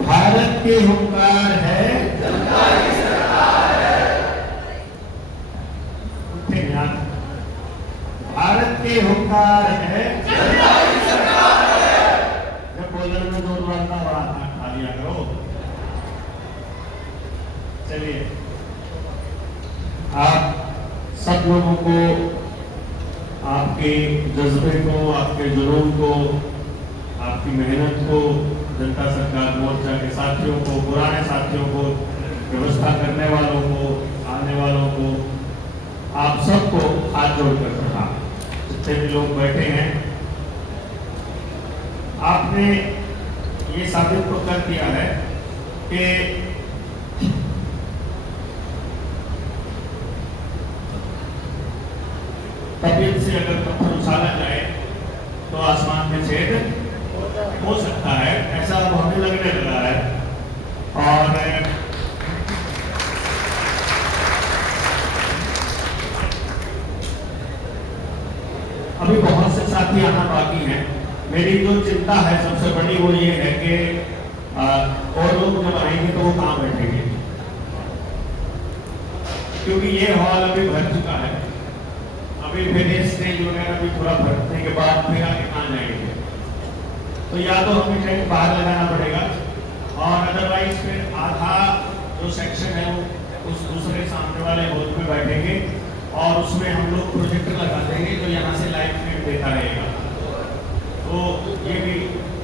भारत के हुंकार है, जनता की सरकार है। भारत के हुंकार है, जनता की सरकार है। जब बोलने में जोर मारना बड़ा खा लिया करो। चलिए, आप सब लोगों को, आपके जज्बे को, आपके जुनून को, आपकी मेहनत को, जनता सरकार मोर्चा के साथियों को, पुराने साथियों को, व्यवस्था करने वालों को, आने वालों को, आप सबको हाथ जोड़कर रखा। जितने भी लोग बैठे हैं, आपने ये साबित तो कर दिया है कि तबीयत से अगर पत्थर उछाला जाए तो आसमान में छेद हो सकता है, ऐसा अब हमें लगने लगा है। और अभी बहुत से साथी आना बाकी हैं। मेरी जो चिंता है सबसे बड़ी वो ये है कि और लोग जब आएंगे तो वो कहाँ बैठेंगे, क्योंकि ये हॉल अभी भर चुका है। अभी फिर स्टेज वगैरह भी थोड़ा भरने के बाद फिर आगे कहाँ जाएंगे, तो या तो हमें कहीं बाहर लगाना पड़ेगा, और अदरवाइज फिर आधा जो सेक्शन है वो उस दूसरे सामने वाले हॉल में बैठेंगे और उसमें हम लोग प्रोजेक्टर लगा देंगे जो यहाँ से लाइव फीड देता रहेगा। तो ये भी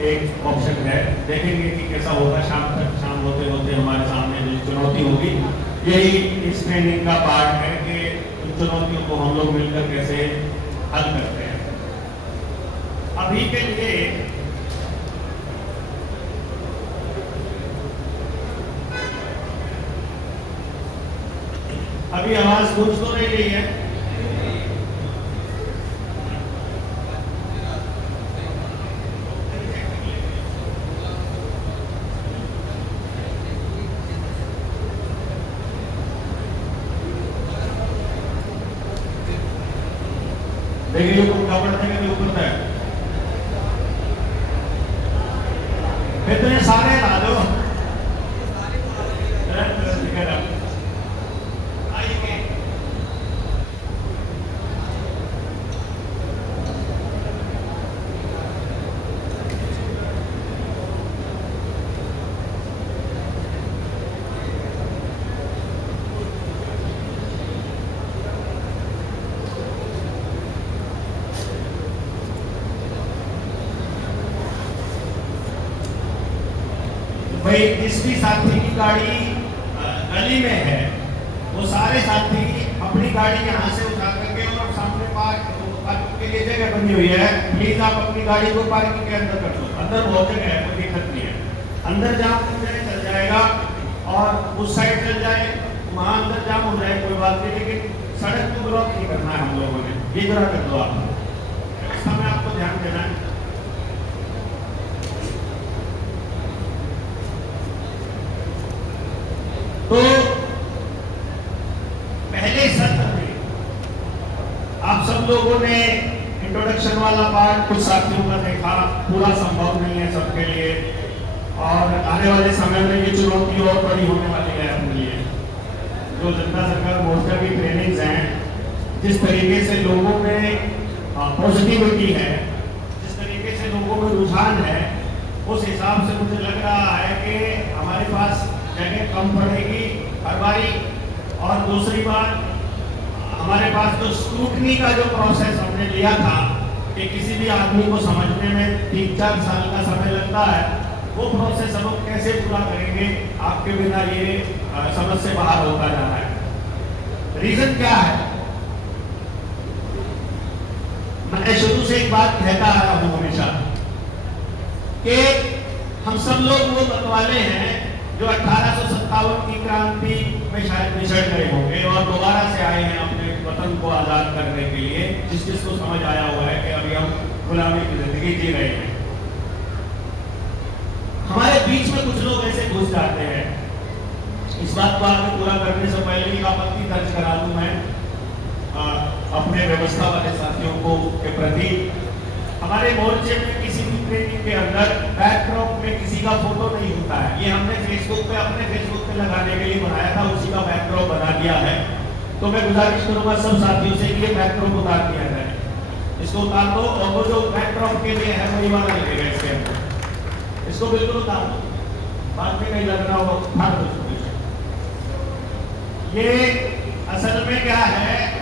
एक ऑप्शन है, देखेंगे कि कैसा होगा। शाम तक, शाम होते होते हमारे सामने जो चुनौती होगी, यही इस ट्रेनिंग का पार्ट है कि उन चुनौतियों को हम लोग मिलकर कैसे हल करते हैं। अभी के लिए अभी आवाज गूंज तो नहीं रही है। देखिए कपड़ा के ऊपर है, इतने सारे ला दो। भाई जिस भी साथी की गाड़ी गली में है, वो सारे साथी अपनी गाड़ी यहाँ से उठा करके, और सामने पार्किंग के लिए जगह बनी हुई है, प्लीज आप अपनी गाड़ी को पार्किंग के अंदर कर दो। अंदर बहुत जगह है, कोई दिक्कत नहीं है। अंदर जाम हो जाए चल जाएगा, और उस साइड चल जाए, वहाँ अंदर जाम हो जाए कोई बात नहीं, लेकिन सड़क को ब्लॉक नहीं करना है हम लोगों ने। ये जरा कर दो आप, व्यवस्था में आपको ध्यान देना है। तो पहले सत्र में आप सब लोगों ने इंट्रोडक्शन वाला पार्ट कुछ साथियों का देखा, पूरा संभव नहीं है सबके लिए, और आने वाले समय में ये चुनौती और बड़ी होने वाली है अपने लिए। जो जनता सरकार मोर्चा की ट्रेनिंग्स हैं, जिस तरीके से लोगों में पॉजिटिविटी है, जिस तरीके से लोगों में रुझान है, उस हिसाब से मुझे लग रहा है कि हमारे पास जगह कम पड़ेगी हर बारी। और दूसरी बात, हमारे पास जो स्क्रूटनी का जो प्रोसेस हमने लिया था कि किसी भी आदमी को समझने में 3-4 साल का समय लगता है, वो प्रोसेस हम लोग कैसे पूरा करेंगे आपके बिना, ये समझ से बाहर होता जा रहा है। रीजन क्या है? मैं शुरू से एक बात कहता आ रहा हूं हमेशा कि हम सब लोग वो मतवाले हैं जो 1857 की क्रांति में शायद बिछड़ गए होंगे और दोबारा से आए हैं अपने वतन को आजाद करने के लिए, जिसको समझ आया हुआ है कि अभी हम गुलामी की जिंदगी जी रहे हैं। हमारे बीच में कुछ लोग ऐसे घुस जाते हैं। इस बात को आगे पूरा करने से पहले ही आपत्ति दर्ज करा दूं मैं अपने व्यवस्था वाले साथियों को के प्रति। हमारे मोर्चे में किसी भी ट्रेनिंग के अंदर बैकड्रॉप में किसी का फोटो नहीं होता है। ये हमने फेसबुक पे अपने फेसबुक पे लगाने के लिए बनाया था, उसी का बैकड्रॉप बना दिया है। तो मैं गुजारिश करूंगा सब साथियों से कि ये बैकड्रॉप उतार दिया जाए, इसको उतार दो। और वो जो बैकड्रॉप के लिए है वही वाला लगेगा इसके अंदर, इसको बिल्कुल उतार दो, बाद में नहीं लगना हो फाड़ दो। ये असल में क्या है,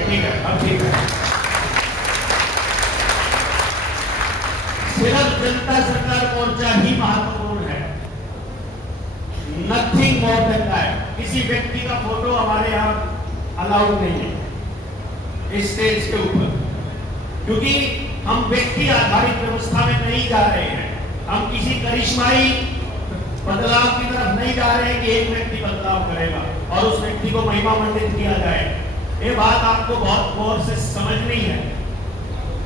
ठीक है, अब ठीक है। सिर्फ जनता सरकार मोर्चा ही महत्वपूर्ण है, नथिंग मोर देन दैट। किसी व्यक्ति का फोटो हमारे यहाँ अलाउड नहीं है इस स्टेज के ऊपर, क्योंकि हम व्यक्ति आधारित व्यवस्था में नहीं जा रहे हैं। हम किसी करिश्माई बदलाव की तरफ नहीं जा रहे हैं कि एक व्यक्ति बदलाव करेगा और उस व्यक्ति को महिमा मंडित किया जाए। ये बात आपको बहुत गौर से समझनी है।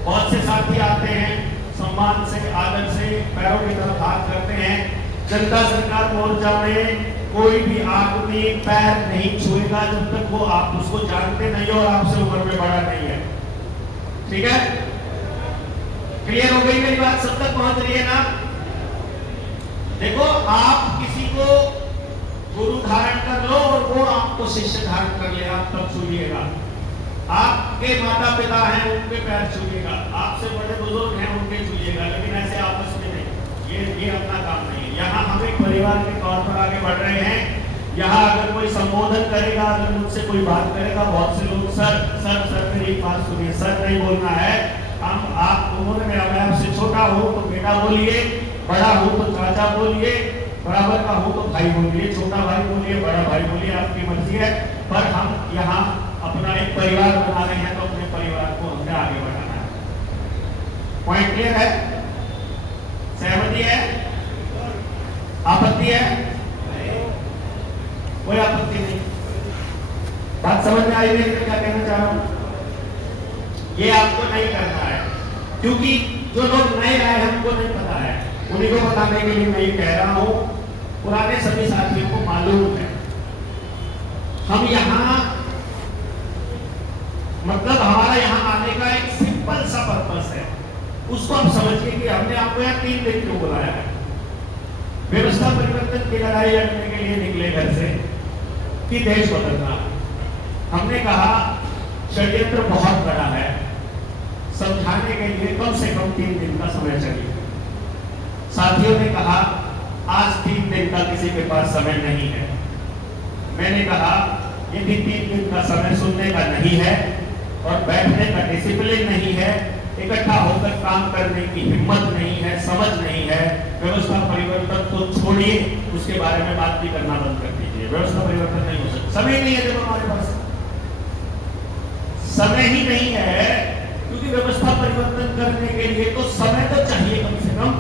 बहुत से साथी आते हैं, सम्मान से आदर से पैरों की तरफ हाथ करते हैं। जनता सरकार मोर्चा में कोई भी आदमी पैर नहीं छुएगा जब तक वो आप उसको जानते नहीं हो और आपसे उम्र में बड़ा नहीं है। ठीक है, क्लियर हो गई मेरी बात? सब तक पहुंच रही है ना? देखो, आप किसी को गुरु धारण कर लो और वो आपको शिष्य धारण कर ले, आप तब छूइएगा। आपके माता पिता हैं, उनके पैर छूइएगा, आपसे बड़े बुजुर्ग हैं, उनके छूइएगा, लेकिन ऐसे आपस में नहीं। ये अपना काम नहीं है। यहाँ हम एक परिवार के तौर पर आगे बढ़ रहे हैं। यहाँ अगर कोई संबोधन करेगा, अगर मुझसे कोई बात करेगा, बहुत से लोग सर सर सर मेरी एक बात सुनिए, सर नहीं बोलना है। हम आप उम्र में, मैं आपसे छोटा हूँ तो बेटा बोलिए, बड़ा हूँ तो चाचा बोलिए, बराबर का हो तो भाई बोलिए, छोटा भाई बोलिए, बड़ा भाई बोलिए, आपकी मर्जी है। पर हम यहाँ अपना एक परिवार बना रहे हैं तो अपने परिवार को हमने आगे बढ़ाना है। पॉइंट क्लियर है? सहमति है? आपत्ति है? कोई आपत्ति नहीं? बात समझ में आई मेरी? मैं क्या कहना चाह रहा हूँ, ये आपको नहीं करना है, क्योंकि जो लोग नए आए हमको नहीं पता है, उन्हीं को बताने के लिए मैं ये कह रहा हूं। पुराने सभी साथियों को मालूम है हम यहाँ, मतलब हमारा यहाँ आने का एक सिंपल सा पर्पस है, उसको आप समझिए कि हमने आपको यहाँ 3 दिन क्यों बुलाया है। व्यवस्था परिवर्तन की लड़ाई लड़ने के लिए निकले घर से कि देश बदलना। हमने कहा षड्यंत्र बहुत बड़ा है, समझाने के लिए कम से कम 3 दिन का समय चाहिए। साथियों ने कहा आज 3 दिन का किसी के पास समय नहीं है। मैंने कहा यदि 3 दिन का समय सुनने का नहीं है और बैठने का डिसिप्लिन नहीं है, इकट्ठा होकर काम करने की हिम्मत नहीं है, समझ नहीं है, व्यवस्था परिवर्तन तो छोड़िए, उसके बारे में बात भी करना बंद कर दीजिए। व्यवस्था परिवर्तन नहीं हो सकता, समय नहीं है। जब हमारे पास समय ही नहीं है, क्योंकि व्यवस्था परिवर्तन करने के लिए तो समय तो चाहिए, कम से कम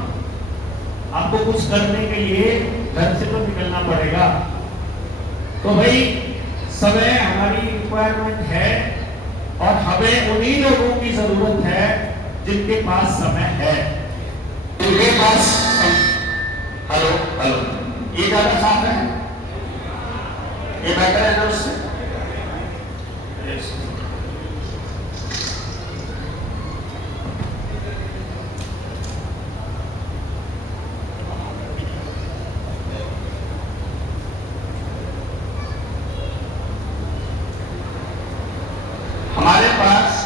आपको कुछ करने के लिए घर से तो निकलना पड़ेगा। तो भाई समय हमारी रिक्वायरमेंट है और हमें उन्हीं लोगों की जरूरत है जिनके पास समय है। उनके पास हेलो हेलो, ये ज्यादा साफ है, ये बेहतर है ना उससे? हमारे पास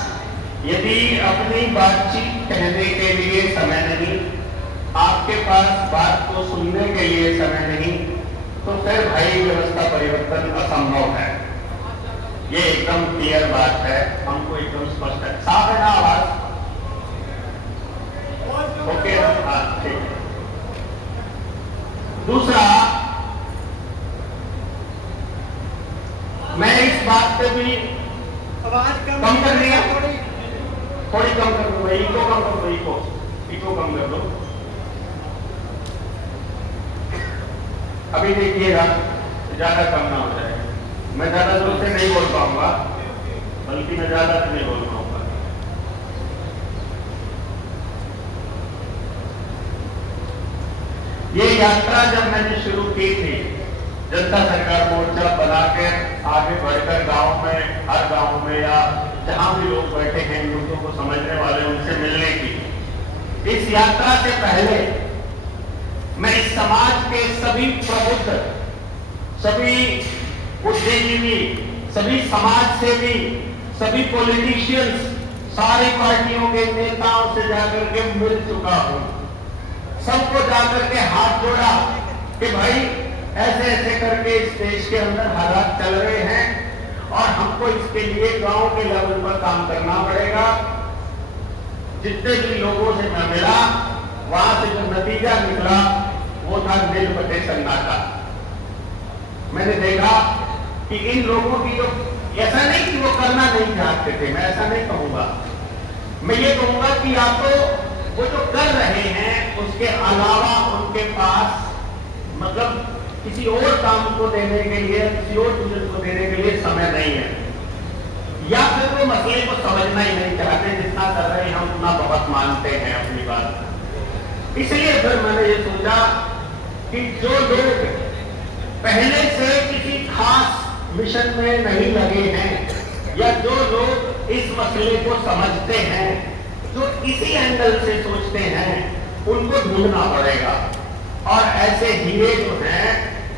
यदि अपनी बातचीत कहने के लिए समय नहीं, आपके पास बात को सुनने के लिए समय नहीं, तो फिर भाई व्यवस्था परिवर्तन असंभव है। ये एकदम क्लियर बात है, हमको एकदम स्पष्ट है। साफ है ना आवाज? ओके, हाँ ठीक है। दूसरा, मैं इस बात पे भी आवाज कम कर लिया, थोड़ी कम कर दो, इको कम कर दो, इको कम कर दो। अभी देखिएगा ज्यादा कम ना हो जाए। मैं ज्यादा जोर से नहीं बोल पाऊंगा, बल्कि मैं ज्यादा से नहीं बोल पाऊंगा। ये यात्रा जब मैंने शुरू की थी, जनता सरकार मोर्चा बनाकर आगे बढ़कर गांव में, हर गांव में या जहां भी लोग बैठे हैं मुद्दों को समझने वाले, उनसे मिलने की, इस यात्रा से पहले मैं इस समाज के सभी प्रबुद्ध, सभी बुद्धिजीवी, सभी समाज सेवी, सभी पॉलिटिशियंस, सारी पार्टियों के नेताओं से जाकर के मिल चुका हूं। सबको जाकर के हाथ जोड़ा कि भाई ऐसे ऐसे करके इस देश के अंदर हालात चल रहे हैं और हमको इसके लिए गांव के लेवल पर काम करना पड़ेगा। जितने भी लोगों से मैं मिला, वहां से जो नतीजा निकला वो था नील बटे सन्नाटा। मैंने देखा कि इन लोगों की जो, ऐसा नहीं कि वो करना नहीं चाहते थे, मैं ऐसा नहीं कहूंगा, मैं ये कहूंगा कि या तो वो जो कर रहे हैं उसके अलावा उनके पास मतलब किसी और काम को देने के लिए, किसी और विजन को देने के लिए समय नहीं है, या फिर वो मसले को समझना ही नहीं चाहते। जितना कर रहे हैं उतना बहुत मानते हैं अपनी बात। इसलिए फिर मैंने ये सोचा कि जो लोग पहले से किसी खास मिशन में नहीं लगे हैं, या जो लोग इस मसले को समझते हैं, जो इसी एंगल से सोचते हैं, उनको ढूंढना पड़ेगा। और ऐसे हीरे जो हैं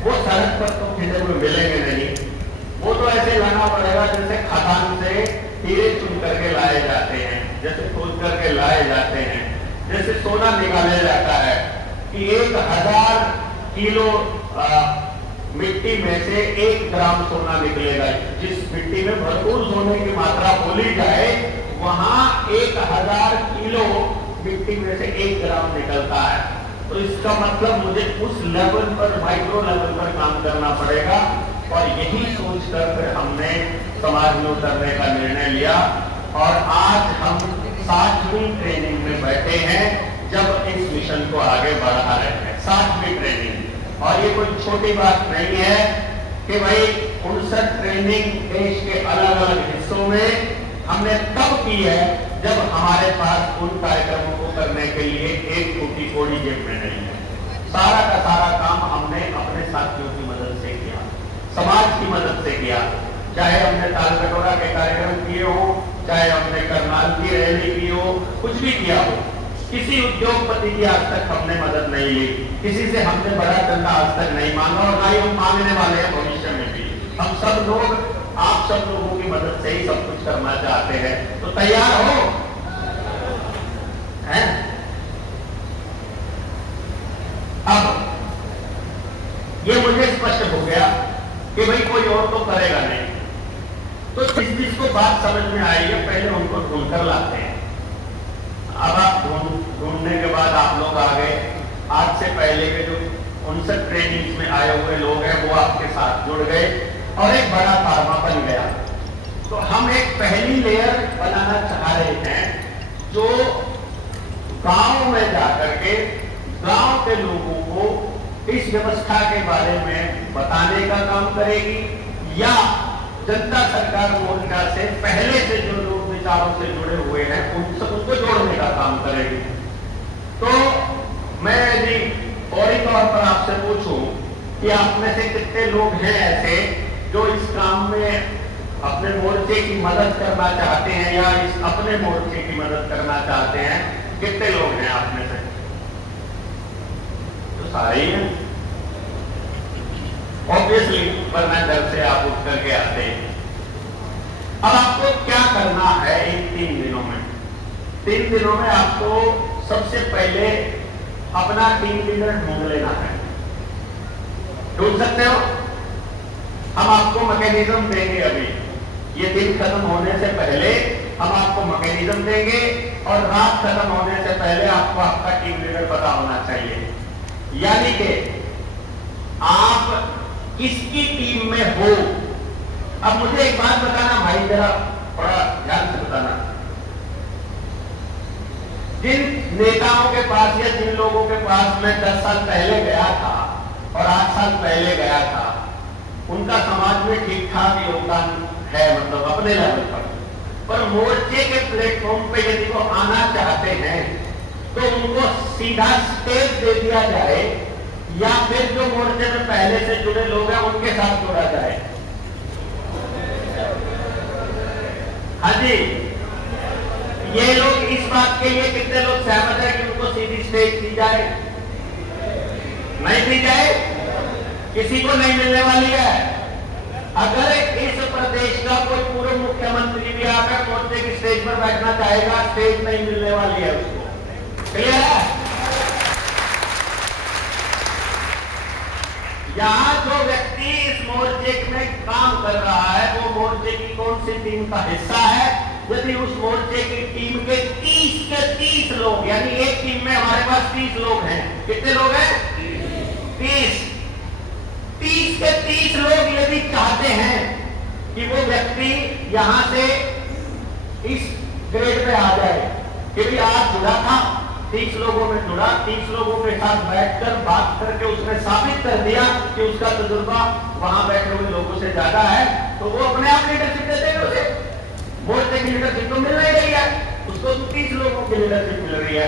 वो सड़क पर तो खिले हुए मिलेंगे नहीं, वो तो ऐसे लाना पड़ेगा जैसे खदान से हीरे चुन करके लाए जाते हैं, जैसे खोद करके लाए जाते हैं, जैसे सोना निकाला जाता है कि 1000 किलो मिट्टी में से 1 ग्राम सोना निकलेगा। जिस मिट्टी में भरपूर सोने की मात्रा बोली जाए, वहां 1000 किलो मिट्टी में से 1 ग्राम निकलता है। तो इसका मतलब मुझे उस लेवल पर, माइक्रो लेवल पर काम करना पड़ेगा। और यही सोचकर फिर हमने समाज में उतरने का निर्णय लिया। और आज हम 7वीं ट्रेनिंग में बैठे हैं, जब इस मिशन को आगे बढ़ा रहे हैं। 7वीं ट्रेनिंग, और ये कोई छोटी बात नहीं है कि भाई 59 ट्रेनिंग देश के अलग अलग हिस्सों में हमने तब की है जब हमारे पास उन कार्यक्रमों को करने के लिए एक टूटी कोड़ी जेब में नहीं है। सारा का सारा काम हमने अपने साथियों की मदद से किया, समाज की मदद से किया। चाहे हमने ताल कटोरा के कार्यक्रम किए हो, चाहे हमने करनाल की रैली की हो, कुछ भी किया हो। किसी उद्योगपति की आज तक हमने मदद नहीं ली, किसी से हमने बड़ा चंदा आज तक नहीं मांगा, और ना ही हम मांगने वाले हैं भविष्य में भी। हम सब लोग, आप सब लोगों की मदद से ही सब कुछ करना चाहते हैं। तो तैयार हो? हैं? अब ये मुझे स्पष्ट हो गया कि भाई कोई और तो करेगा नहीं। तो जिस जिसको बात समझ में आई है, पहले उनको ढूंढ कर लाते हैं। अब आप ढूंढने के बाद आप लोग आ गए। आज से पहले के जो 59 ट्रेनिंग्स में आए हुए लोग हैं, वो आपके साथ जुड़ गए और एक बड़ा फार्मा बन गया। तो हम एक पहली लेयर बनाना चाह रहे हैं, जो गांव में जाकर के गांव के लोगों को इस व्यवस्था के बारे में बताने का काम करेगी, या जनता सरकार मोर्चा से पहले से जो लोग विचारों से जुड़े हुए हैं उनको जोड़ने का काम करेगी। तो मैं यदि फौरी तौर पर आपसे पूछूं कि आप में से कितने लोग हैं ऐसे जो इस काम में अपने मोर्चे की मदद करना चाहते हैं, या इस अपने मोर्चे की मदद करना चाहते हैं, कितने लोग हैं आप में से? तो सारे ही हैं ऑब्वियसली, वरना डर से आप उठ करके आते हैं। अब आपको क्या करना है इन 3 दिनों में? 3 दिनों में आपको सबसे पहले अपना टीम लीडर ढूंढ लेना है। ढूंढ सकते हो? हम आपको मैकेनिज्म देंगे। अभी ये दिन खत्म होने से पहले हम आपको मैकेनिज्म देंगे, और रात खत्म होने से पहले आपको आपका टीम लीडर पता होना चाहिए। यानी कि आप किसकी टीम में हो। अब मुझे एक बात बताना भाई, जरा थोड़ा ध्यान से बताना। जिन नेताओं के पास या जिन लोगों के पास मैं 10 साल पहले गया था और 8 साल पहले गया था, उनका समाज में ठीक ठाक योगदान है, मतलब अपने लेवल पर मोर्चे के प्लेटफॉर्म पे यदि वो आना चाहते हैं तो उनको सीधा स्टेज दे दिया जाए या फिर जो मोर्चे में पहले से जुड़े लोग हैं उनके साथ जोड़ा जाए? हाँ जी, ये लोग इस बात के लिए कितने लोग सहमत है कि उनको सीधी स्टेज दी जाए? नहीं दी जाए, किसी को नहीं मिलने वाली है। अगर इस प्रदेश का कोई पूर्व मुख्यमंत्री भी आकर मोर्चे की स्टेज पर बैठना चाहेगा, स्टेज नहीं मिलने वाली है उसको। क्लियर है? यहां जो व्यक्ति इस मोर्चे में काम कर रहा है वो मोर्चे की कौन सी टीम का हिस्सा है? यदि उस मोर्चे की टीम के 30 के 30 लोग, यानी एक टीम में हमारे पास 30 लोग हैं, कितने लोग हैं? 30 के 30 लोग यदि चाहते हैं कि वो व्यक्ति यहां से इस ग्रेड पे आ जाए कि भाई आज जुड़ा था, 30 लोगों में जुड़ा, 30 लोगों के साथ बैठकर बात करके उसने साबित कर दिया कि उसका तजुर्बा वहां बैठे हुए लोगों से ज्यादा है, तो वो अपने आप लीडरशिप दे देगा। उसे मोर्चे की लीडरशिप तो मिल नहीं रही है, उसको 30 लोगों की लीडरशिप मिल रही है।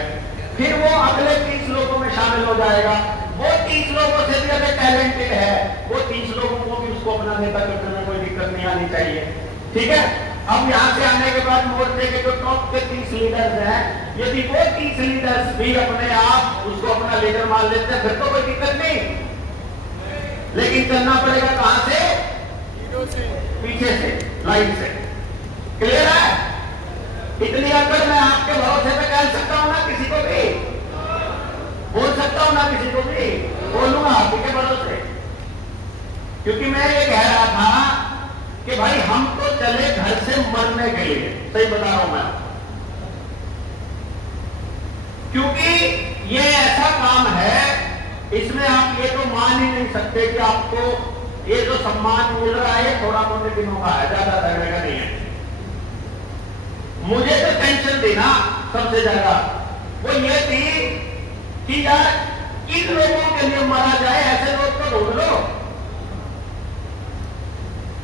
फिर वो अगले 30 लोगों में शामिल हो जाएगा। वो 30 लोगों से भी अगर टैलेंटेड है, वो 30 लोगों को भी उसको अपना नेता करने में कोई दिक्कत नहीं आनी चाहिए। ठीक है? अब यहां से आने के बाद मोर्चे के जो टॉप के 30 लीडर्स हैं, यदि वो 30 लीडर्स भी अपने आप उसको अपना लीडर मान लेते हैं, फिर तो कोई दिक्कत नहीं। लेकिन करना पड़ेगा कहां से? पीछे से, लाइन से। क्लियर है? इतनी अकड़ मैं आपके भरोसे पे कह सकता हूं ना, किसी को भी बोल सकता हूं ना, किसी को भी बोलूंगा आपके भरोसे। क्योंकि मैं ये कह रहा था कि भाई हम तो चले घर से मरने के लिए, सही बता रहा हूं मैं, क्योंकि ये ऐसा काम है, इसमें आप ये तो मान ही नहीं सकते कि आपको ये जो सम्मान मिल रहा है थोड़ा मोटे दिनों का है, ज्यादा करने का नहीं है। मुझे तो टेंशन थी ना सबसे ज्यादा, वो ये थी कि यार इन लोगों के लिए मरा जाए, ऐसे लोग तो ढूंढ लो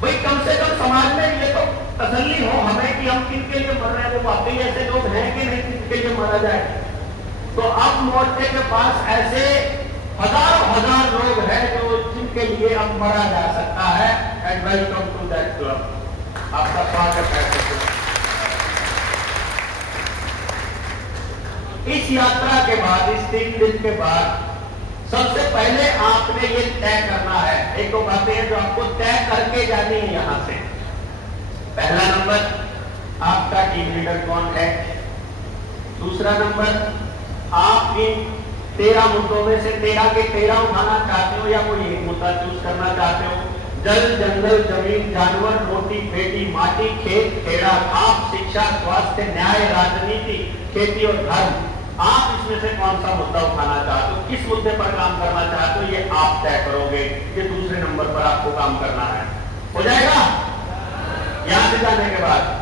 भाई, कम से कम समाज में ये तो तसल्ली हो हमें कि हम किन के लिए मर रहे हैं, वो वाकई ऐसे लोग हैं कि नहीं जिनके लिए मरा जाए। तो अब मोर्चे के पास ऐसे हजारों हजार लोग हैं जो जिनके लिए अब मरा जा सकता है। And welcome to that club, आपका स्वागत है। इस यात्रा के बाद, इस 3 दिन के बाद सबसे पहले आपने ये तय करना है, एक तो बातें हैं जो आपको तय करके जानी है यहां से। पहला नंबर, आपका टीम लीडर कौन है? दूसरा नंबर, आप इन 13 मुद्दों में से 13 के 13 उठाना चाहते हो या कोई एक मुद्दा चूज करना चाहते हो? जल, जंगल, जमीन, जानवर, रोटी, बेटी, माटी, खेत, खेड़ा, खाप, शिक्षा, स्वास्थ्य, न्याय, राजनीति, खेती और धर्म, आप इसमें से कौन सा मुद्दा उठाना चाहते हो, किस मुद्दे पर काम करना चाहते हो, ये आप तय करोगे। ये दूसरे नंबर पर आपको काम करना है। हो जाएगा यहां से जाने के बाद?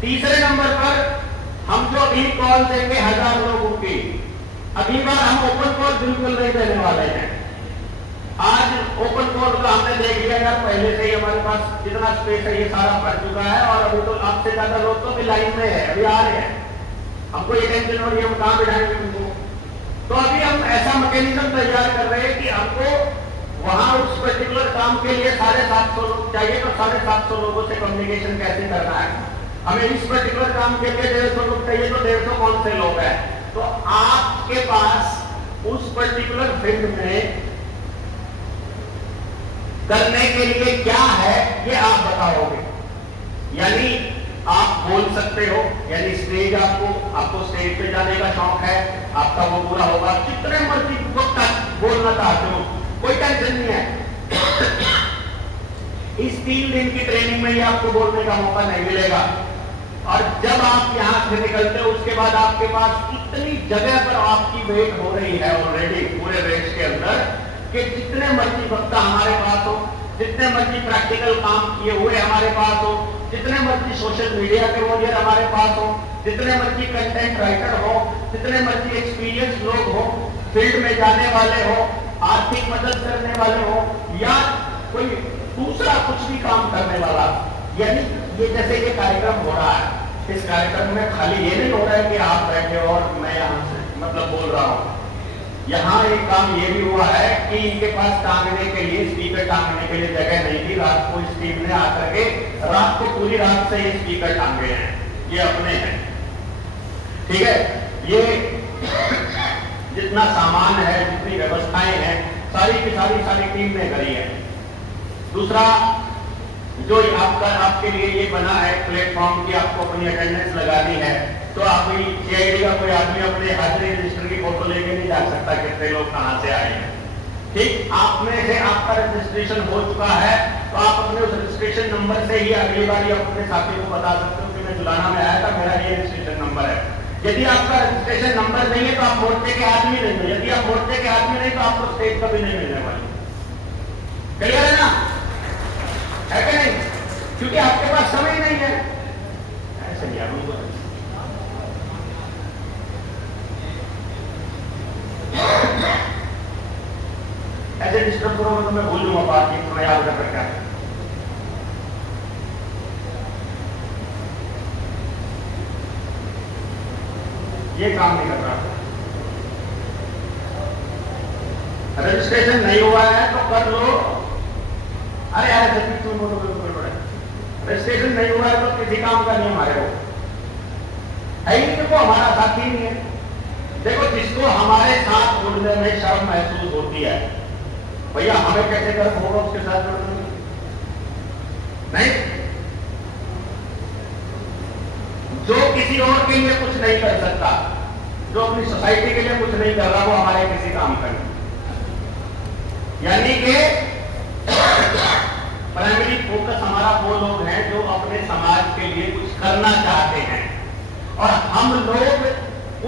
तीसरे नंबर पर हम जो अभी कॉल देंगे 1000 लोगों की, अगली बार हम ओपन कॉल बिल्कुल नहीं देने वाले हैं। आज ओपन कॉल का हमने देख लिया यार, पहले से ही हमारे पास जितना स्पेस है ये सारा भर चुका है, और अभी तो आपसे ज्यादा लोग तो अभी लाइन में है, अभी आ रहे हैं। हमको ये टेंशन हो रही है हम कहां बिठाएंगे उनको। तो अभी हम ऐसा मैकेनिज्म तैयार कर रहे हैं कि हमको वहां उस पर्टिकुलर काम के लिए 750 लोग चाहिए, तो 750 लोगों से कम्युनिकेशन कैसे करना है। हमें इस पर्टिकुलर काम के लिए 150 लोग चाहिए, तो 150 कौन से लोग हैं। तो आपके पास उस पर्टिकुलर फील्ड में करने के लिए क्या है ये आप बताओगे। यानी आप बोल सकते हो, यानी स्टेज आपको स्टेज पे जाने का शौक है, आपका वो पूरा होगा, जितने मर्जी वक्त बोलना चाहते हो, कोई टेंशन नहीं है। इस 3 दिन की ट्रेनिंग में ही आपको बोलने का मौका नहीं मिलेगा। और जब आप यहां से निकलते हो उसके बाद आपके पास इतनी जगह पर आपकी वेट हो रही है ऑलरेडी पूरे रेस के अंदर, कि जितने मर्जी वक्त हमारे पास हो, जितने मर्जी प्रैक्टिकल काम किए हुए हमारे पास हो, जितने मर्जी सोशल मीडिया के वॉरियर हमारे पास हो, जितने मर्जी कंटेंट राइटर हो, जितने मर्जी एक्सपीरियंस लोग हो, फील्ड में जाने वाले हो, आर्थिक मदद करने वाले हो, या कोई दूसरा कुछ भी काम करने वाला, यानी ये जैसे ये कार्यक्रम हो रहा है, इस कार्यक्रम में खाली ये नहीं हो रहा है कि आप बैठे हो और मैं यहां से मतलब बोल रहा हूं। यहाँ एक काम ये भी हुआ है कि इनके पास टांगने के लिए, स्पीकर टांगने के लिए जगह नहीं थी। रात को इस टीम ने आकर के रात को पूरी रात से ये स्पीकर टांगे हैं, ये अपने हैं, ठीक है। ये जितना सामान है, जितनी व्यवस्थाएं हैं, सारी की सारी टीम ने करी है। दूसरा, जो आपके लिए ये बना है प्लेटफॉर्म की, आपको अपनी अटेंडेंस लगानी है, तो आप सीआईडी का कोई आदमी अपने हाजिरी रजिस्टर की फोटो लेके नहीं जा सकता कितने लोग कहां से आए हैं, ठीक। आप में से आपका रजिस्ट्रेशन हो चुका है तो आप अपने उस रजिस्ट्रेशन नंबर से ही अगली बार अपने साथी को बता सकते हो कि मैं जुलाना में आया था, मेरा ये रजिस्ट्रेशन नंबर है। यदि आपका रजिस्ट्रेशन नंबर नहीं है तो आप मोर्चे के आदमी नहीं हो। यदि आप मोर्चे के आदमी नहीं तो आपको स्टेज कभी नहीं मिलने वाली। क्लियर है ना, है कि नहीं? क्योंकि आपके पास समय नहीं है। ऐसे नहीं आपको ऐसे डिस्टर्ब करोगे तो मैं भूल लूंगा बात, की थोड़ा याद कर रखा है। ये काम नहीं कर रहा, रजिस्ट्रेशन नहीं हुआ है तो कर लो। अरे यार जब तुम बोलो रजिस्ट्रेशन नहीं हुआ है तो किसी काम का नहीं हमारे को है ही, देखो हमारा साथी नहीं है। देखो, जिसको हमारे साथ जुड़ने में शर्म महसूस होती है, भैया हमें कैसे गर्व होगा उसके साथ जुड़ने में? नहीं, जो किसी और के लिए कुछ नहीं कर सकता, जो अपनी सोसाइटी के लिए कुछ नहीं कर रहा, वो हमारे किसी काम का नहीं। यानी कि प्राइमरी फोकस हमारा वो लोग हैं जो अपने समाज के लिए कुछ करना चाहते हैं, और हम लोग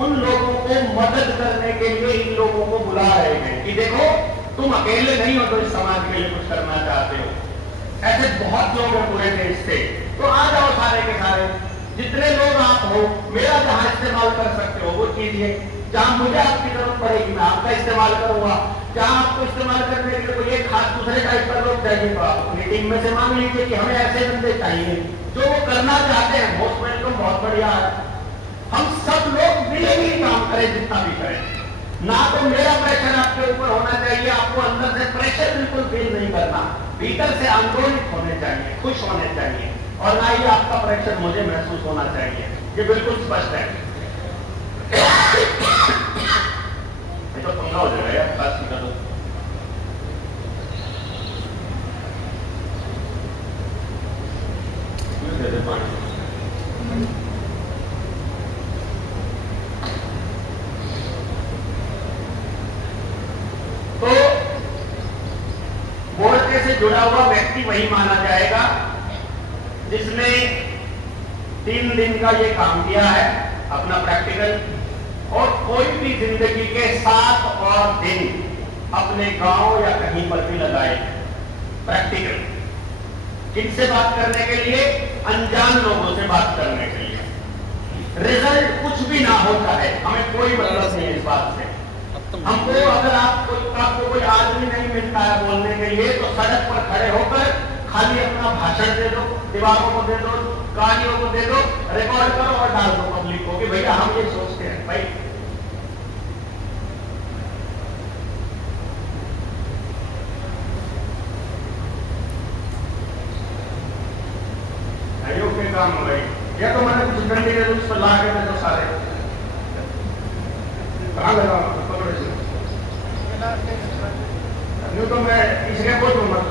उन लोगों को मदद करने के लिए इन लोगों को बुला रहे हैं कि देखो तुम अकेले नहीं हो तो इस समाज के लिए कुछ करना चाहते हो। ऐसे बहुत लोग हैं पूरे देश से, तो आ जाओ सारे के सारे, जितने लोग आप हो, मेरा जहां इस्तेमाल कर सकते हो वो कीजिए। जहां मुझे आपकी जरूरत पड़ेगी मैं आपका इस्तेमाल करूंगा। जहां आपको इस्तेमाल करने के लिए कोई एक खास दूसरे टाइप का लोग चाहिए तो आप अपनी टीम में से मांग लीजिए कि हमें ऐसे बंदे चाहिए जो वो करना चाहते हैं। मोस्ट वेलकम, बहुत बढ़िया है। हम सब लोग मिलेंगे काम करें, जितना भी करें। ना तो मेरा प्रेशर आपके ऊपर होना चाहिए, आपको अंदर से प्रेशर बिल्कुल फील नहीं करना, भीतर से आंदोलित होने चाहिए, खुश होने चाहिए, और ना ही आपका प्रेशर मुझे महसूस होना चाहिए। ये बिल्कुल स्पष्ट है। ये तो पंगा हो जाएगा यार, पास निकालो। दे दे पानी। तो मोर्चे से जुड़ा हुआ व्यक्ति वही माना जाएगा जिसने 3 दिन का ये काम किया है अपना प्रैक्टिकल, और कोई भी जिंदगी के 7 और दिन अपने गांव या कहीं पर भी लगाए प्रैक्टिकल। किनसे बात करने के लिए? अनजान लोगों से बात करने के लिए। रिजल्ट कुछ भी ना होता है, हमें कोई मतलब नहीं है इस बात से। हमको अगर आपको कोई आदमी नहीं मिलता है बोलने के लिए तो सड़क पर खड़े होकर खाली अपना भाषण दे दो, दीवारों को दे दो, गाड़ियों को दे दो, रिकॉर्ड करो और डाल दो पब्लिक को कि भैया हम ये सोचते हैं। भाई के काम हो गई, या तो मैंने कुछ घंटे के रूप ला के तो सारे कहाँ लगा तो मैं इसके बहुत मत